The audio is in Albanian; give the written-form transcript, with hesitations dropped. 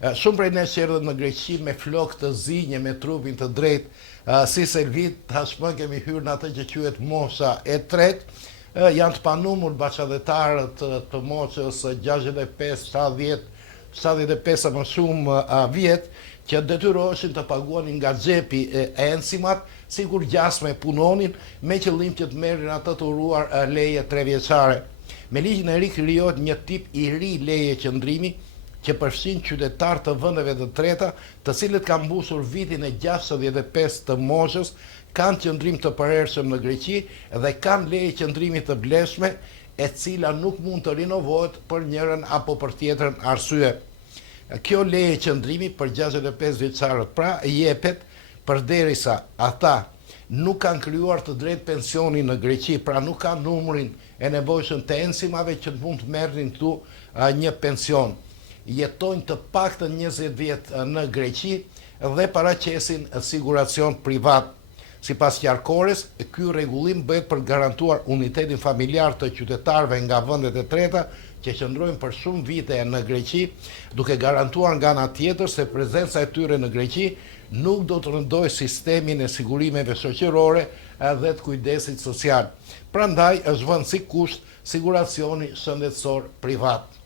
Shumë prej nesh që erdhën në Greqi me flok të zinje, me trupin të drejt, si Selvit, tashmë kemi hyrë në atë që quhet mosha e tretë, janë të panumur bashkëdhetarët të moshës 65, 70, 75 më shumë vjetë, që detyroheshin të paguanin nga xhepi e enzimat, sikur gjasme punonin, me qëllim që të merrin atë të uruar leje 3 vjeçare. Me ligjin e ri krijohet një tip i ri leje qëndrimi, që përfshin qytetar të vendeve të treta, të cilët kanë mbusur vitin e 65 të moshës, kanë qëndrim të përhershëm në Greqi dhe kanë leje qëndrimi të bleshme, e cila nuk mund të rinovohet për njërin apo për tjetrën arsye. Kjo leje qëndrimi për 65 vjeçarët pra jepet përderisa ata nuk kanë krijuar të drejtë pensioni në Greqi, pra nuk kanë numrin e nevojshëm të enzimave që mund të merrin këtu një pension. Jetojnë të paktën 20 vjet në Greqi dhe paraqesin siguracion privat. Sipas qarkores, ky rregullim bëhet për garantuar unitetin familjar të qytetarëve nga vendet e treta që qëndrojnë për shumë vite në Greqi, duke garantuar nga ana tjetër se prezenca e tyre në Greqi nuk do të rëndojë sistemin e sigurimeve shoqërore dhe të kujdesit social. Prandaj është vënë si kusht siguracioni shëndetësor privat.